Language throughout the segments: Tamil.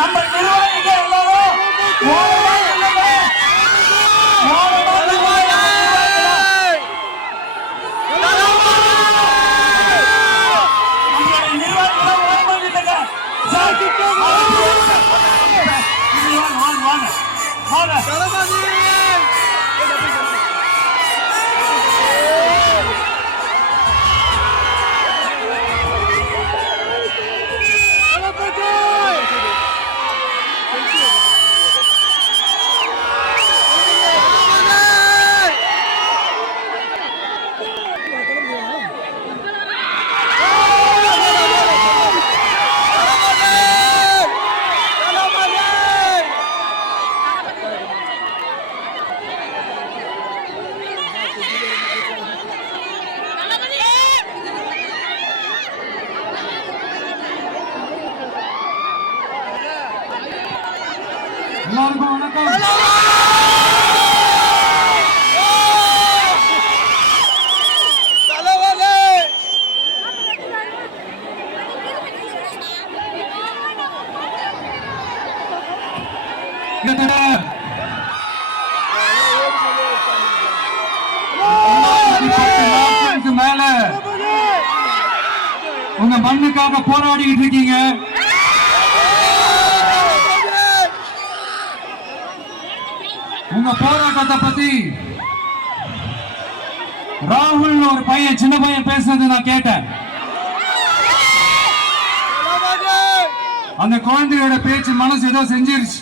நம்ம நிர்வாகிகள் எல்லாரும் எல்லாருக்கும் வணக்கம். மேல உங்க மண்ணுக்காக போராடிட்டு இருக்கீங்க. உங்க போராட்டத்தை பத்தி ராகுல் ஒரு பையன், சின்ன பையன் பேசுனது நான் கேட்டேன். அந்த குழந்தையோட பேச்சு மனசு ஏதோ செஞ்சிருச்சு.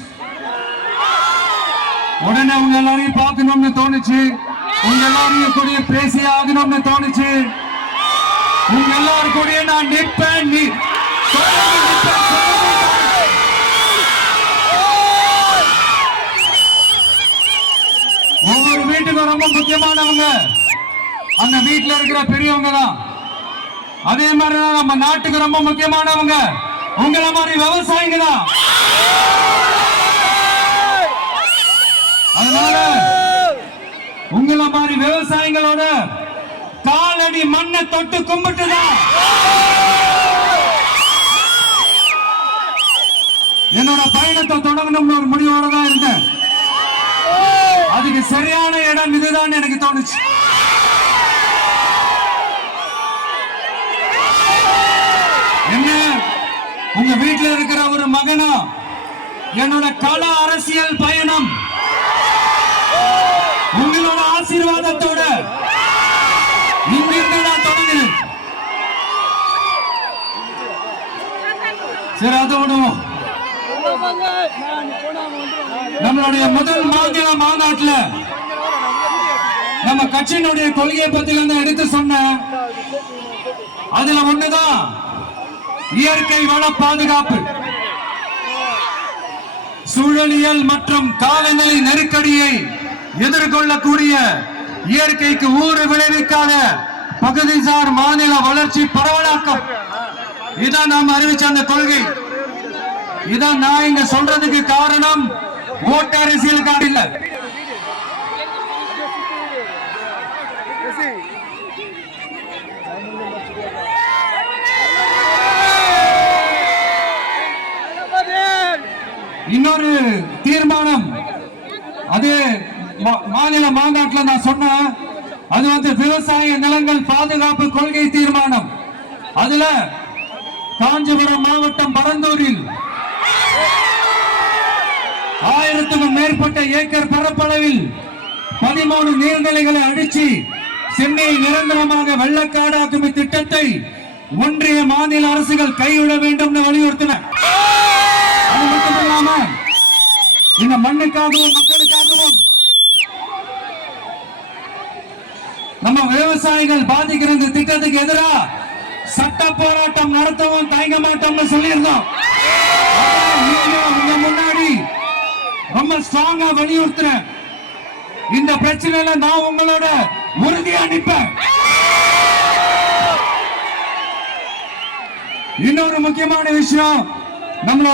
உடனே உங்க எல்லாரையும் பார்க்கணும்னு தோணுச்சு, உங்க எல்லாரையும் கூட பேசி ஆகணும்னு தோணுச்சு. உங்க எல்லாரும் கூட நான் நிற்பேன். ஒவ்வொரு வீட்டுக்கும் ரொம்ப முக்கியமானவங்க அந்த வீட்டுல இருக்கிற பெரியவங்க தான். அதே மாதிரி நம்ம நாட்டுக்கு ரொம்ப முக்கியமானவங்க உங்களை மாதிரி விவசாயிங்க தான். அதனால உங்களை மாதிரி விவசாயிகளோட காலடி மண்ணை தொட்டு கும்பிட்டுதான் என்னோட பயணத்தை தொடங்கணும்னு ஒரு முடிவோட தான் இருந்தேன். அதுக்கு சரியான இடம் இதுதான் எனக்கு தோணுச்சு. என்ன உங்க வீட்டில் இருக்கிற ஒரு மகனா என்னோட கள அரசியல் பயணம் உங்களோட ஆசீர்வாதத்தோட இங்கிருந்து நான் தொடங்குறேன். சரி, அதை விடுவோம். நம்மளுடைய முதல் மாநில மாநாட்டில் நம்ம கட்சியினுடைய கொள்கையை பத்தி எடுத்து சொன்ன அதுல ஒண்ணுதான் இயற்கை வள பாதுகாப்பு. சூழலியல் மற்றும் காலநிலை நெருக்கடியை எதிர்கொள்ளக்கூடிய இயற்கைக்கு ஊறு விளைவிக்காத பகுதிசார் மாநில வளர்ச்சி பரவலாக்கம். இதான் நாம் அறிவிச்ச அந்த கொள்கை. இதான் நான் இங்க சொல்றதுக்கு காரணம் ஓட்டு அரசியலுக்காக இல்ல. இன்னொரு தீர்மானம் அது மாநில மாநாட்டில் நான் சொன்னேன். அது விவசாய நிலங்கள் பாதுகாப்பு கொள்கை தீர்மானம். அதுல காஞ்சிபுரம் மாவட்டம் பரந்தூரில் 1000க்கும் மேற்பட்ட ஏக்கர் பரப்பளவில் 13 நீர்நிலைகளை அடிச்சு சென்னையை நிரந்தரமாக வெள்ளக்காடாக்கும் திட்டத்தை ஒன்றிய மாநில அரசுகள் கைவிட வேண்டும் வலியுறுத்தின. அது மட்டுமல்லாம இந்த மண்ணுக்காகவும் மக்களுக்காகவும் நம்ம விவசாயிகள் பாதிக்கிற இந்த திட்டத்துக்கு எதிராக சட்ட போராட்டம் நடத்தவும் தயங்க மாட்டோம்னு சொல்லியிருந்தோம். முன்னாடி ரொம்ப ஸ்ட்ராங்கா வலியுறுத்துறேன். இந்த பிரச்சனையில நான் உங்களோட உறுதியா நிற்பேன். இன்னொரு முக்கியமான விஷயம், நம்மள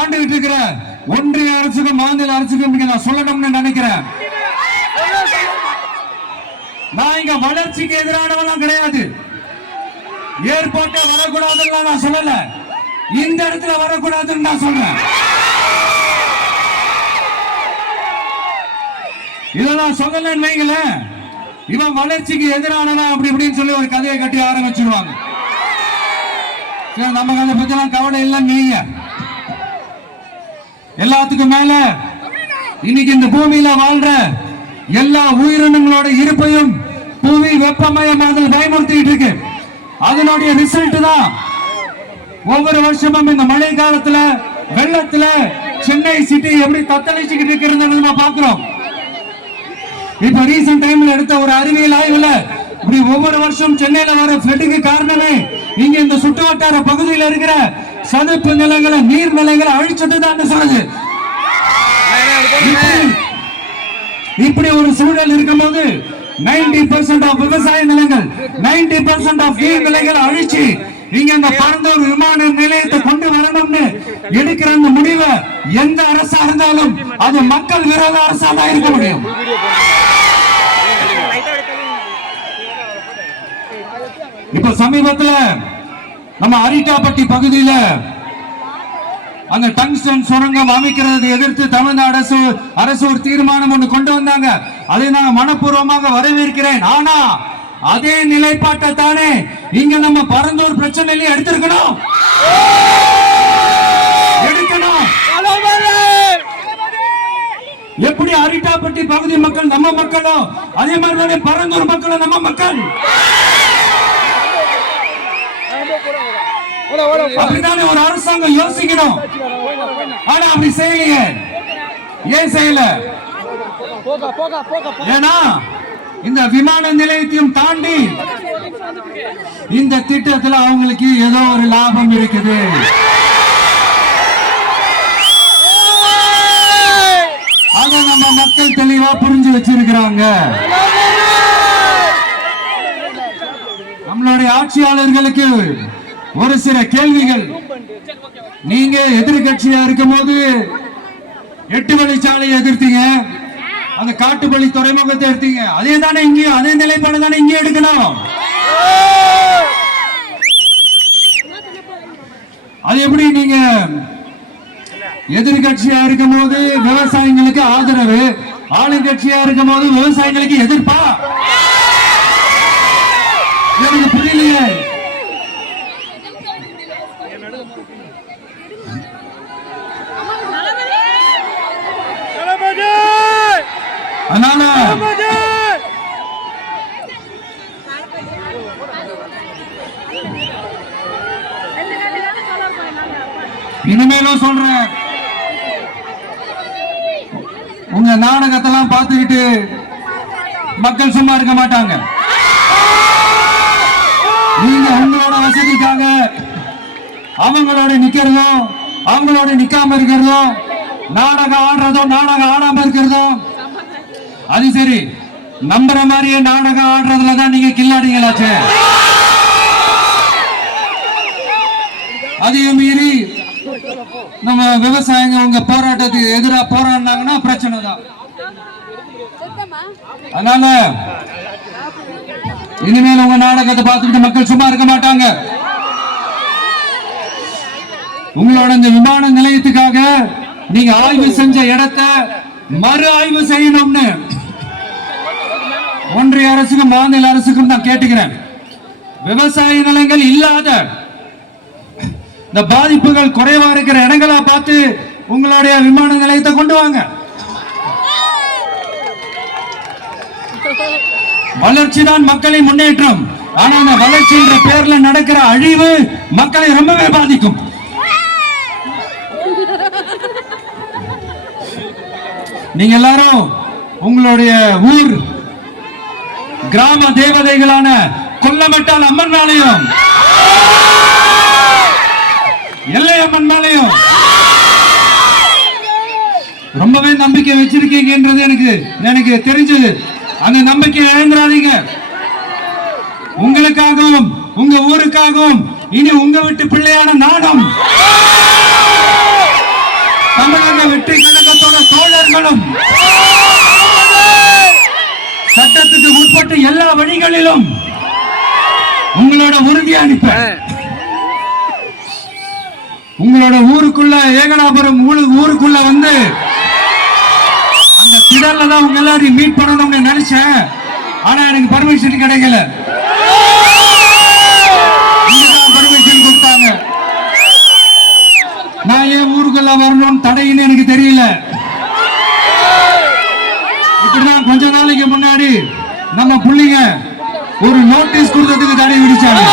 ஆண்டுகிட்டு இருக்கிற ஒன்றிய அரசுக்கும் மாநில அரசுக்கும் நான் சொல்லணும்னு நினைக்கிறேன். நான் இங்க வளர்ச்சிக்கு எதிரானவெல்லாம் கிடையாது. ஏர்போர்ட்டை வரக்கூடாதுன்னு நான் சொல்லல, இந்த இடத்துல வரக்கூடாதுன்னு நான் சொல்றேன். இதெல்லாம் சொல்லலன்னு வைங்கள, இவன் வளர்ச்சிக்கு எதிரானவன் அப்படி இப்படின்னு சொல்லி ஒரு கதையை கட்டி ஆரம்பிச்சிருவாங்க. நமக்கு அதை பத்தி எல்லாம் கவலை இல்லைன்னு நீங்க. எல்லாத்துக்கும் மேல இன்னைக்கு இந்த பூமியில வாழ்ற எல்லா உயிரினங்களோட இருப்பையும் புவி வெப்பமயமாதல் பயமுறுத்திட்டு இருக்கு. அதனுடைய ரிசல்ட் தான் ஒவ்வொரு வருஷமும் இந்த மழை காலத்துல வெள்ளத்துல சென்னை சிட்டி எப்படி தத்தளிச்சுக்கிட்டு இருக்கிறது நம்ம பாக்குறோம். இப்ப ரீசன்ட் டைம்ல எடுத்த ஒரு அறிவியல் ஆய்வுல இப்படி ஒவ்வொரு வருஷம் சென்னையில வர ஃப்ளட்டுக்கு காரணமே இங்க இந்த சுற்றுவட்டார பகுதியில் இருக்கிற சதுப்பு நிலங்களை நீர்நிலைகளை அழிச்சதுதான் சொல்லுது. இப்படி ஒரு சூழல் இருக்கும்போது 90% ஆஃப் விவசாய நிலங்கள் 90% ஆஃப் நீர்நிலைகளை அழிச்சு இங்க இந்த பரந்தூர் விமான நிலையத்தை கொண்டு வரணும்னு எடுக்கிற அந்த முடிவை எந்த அரசா இருந்தாலும் அது மக்கள் விரோத அரசா தான் இருக்க முடியும். இப்ப சமீபத்துல நம்ம அரிட்டாப்பட்டி பகுதியில அந்த டங்ஸ்டன் சுரங்கம் அமைக்கிறது எதிர்த்து தமிழ்நாடு அரசு ஒரு தீர்மானம் ஒன்று கொண்டு வந்தாங்க. அதை நான் மனப்பூர்வமாக வரவேற்கிறேன். ஆனா அதே நிலைப்பாட்டை தானே இங்க நம்ம பரந்தூர் பிரச்சனையில எடுத்திருக்கணும். எப்படி அரிட்டாப்பட்டி பகுதி மக்கள் நம்ம மக்களோ அதே மாதிரி பரந்தூர் மக்களும் நம்ம மக்கள். அப்படித்தானே ஒரு அரசாங்கம் யோசிக்கணும். ஆனா அப்படி செய்யலையே. ஏன் செய்யல? ஏன்னா இந்த விமான நிலையத்தையும் தாண்டி இந்த திட்டத்தில் அவங்களுக்கு ஏதோ ஒரு லாபம் இருக்குது. அதை நம்ம மக்கள் தெளிவா புரிஞ்சு வச்சிருக்கிறாங்க. நம்மளுடைய ஆட்சியாளர்களுக்கு ஒரு சில கேள்விகள். நீங்க எதிர்கட்சியா இருக்கும் போது 8 வழிச்சாலையை எதிர்த்தீங்க, அந்த காட்டுப்பள்ளி துறைமுகத்தை எடுத்தீங்க. அதே தானே இங்கேயும் அதே நிலைப்பாடு தானே இங்கே எடுக்கணும். அது எப்படி நீங்க எதிர்கட்சியா இருக்கும் போது விவசாயிகளுக்கு ஆதரவு, ஆளுங்கட்சியா இருக்கும் போது விவசாயிகளுக்கு எதிர்ப்பா? எனக்கு புரியலையே. அதனால இனிமேலும் சொல்றேன், உங்க நாடகத்தெல்லாம் பார்த்துக்கிட்டு மக்கள் சும்மா இருக்க மாட்டாங்க. நீங்க உங்களோட வசதிக்காக அவங்களோட நிக்கிறதும் அவங்களோட நிக்காம இருக்கிறதும், நாடகம் ஆடுறதும் நாடகம் ஆடாம இருக்கிறதும், அது சரி. நம்புற மாதிரியே நாடகம் ஆடுறதுலதான் நீங்க கில்லாடிங்களாச்சு. அதையும் மீறி நம்ம விவசாயிங்க உங்க போராட்டத்துக்கு எதிராக போராடினாங்கன்னா பிரச்சனை தான். அதனால இனிமேல் உங்க நாடகத்தை பார்த்துக்கிட்டு மக்கள் சும்மா இருக்க மாட்டாங்க. உங்களோட இந்த விமான நிலையத்துக்காக நீங்க ஆய்வு செஞ்ச இடத்தை மறு ஆய்வு செய்யணும்னு ஒன்றிய அரசுக்கும் மாநில அரசுக்கும் நான் கேட்டுக்கிறேன். விவசாய நிலங்கள் இல்லாத இந்த பாதிப்புகள் குறைவா இருக்கிற இடங்களா பார்த்து உங்களுடைய விமான நிலையத்தை கொண்டு வாங்க. வளர்ச்சி தான் மக்களின் முன்னேற்றம். ஆனா அந்த வளர்ச்சி என்ற பேர்ல நடக்கிற அழிவு மக்களை ரொம்பவே பாதிக்கும். நீங்க எல்லாரும் உங்களுடைய ஊர் கிராம தேவதைகளான கொல்லமட்டால் அம்மன் மேலையும் எல்லையம்மன் மேலையும் ரொம்பவே நம்பிக்கை வச்சிருக்கீங்கன்றது எனக்கு தெரிஞ்சது. அந்த நம்பிக்கை இழந்துடாதீங்க. உங்களுக்காகவும் உங்க ஊருக்காகவும் இனி உங்க வீட்டு பிள்ளையான நாடும் தமிழக வெற்றி கழகத்தோட தோழர்களும் சட்டத்துக்கு உட்பட்டு எல்லா வழிகளிலும் உங்களோட உறுதி அனுப்ப உங்களோட ஊருக்குள்ள ஏகனாபுரம் ஊருக்குள்ள வந்து அந்த லண்டன்ல தான் உங்க எல்லாரையும் மீட் பண்ணணும்னு நினைச்சேன். ஆனா எனக்கு பர்மிஷன் கிடைக்கல. பர்மிஷன் கொடுத்தாங்க. நான் ஏன் ஊருக்குள்ள வரணும்னு தடைன்னு எனக்கு தெரியல. இப்படிதான் கொஞ்ச நாளைக்கு முன்னாடி நம்ம புள்ளிங்க ஒரு நோட்டீஸ் கொடுத்ததுக்கு தடை விதிச்சாங்க.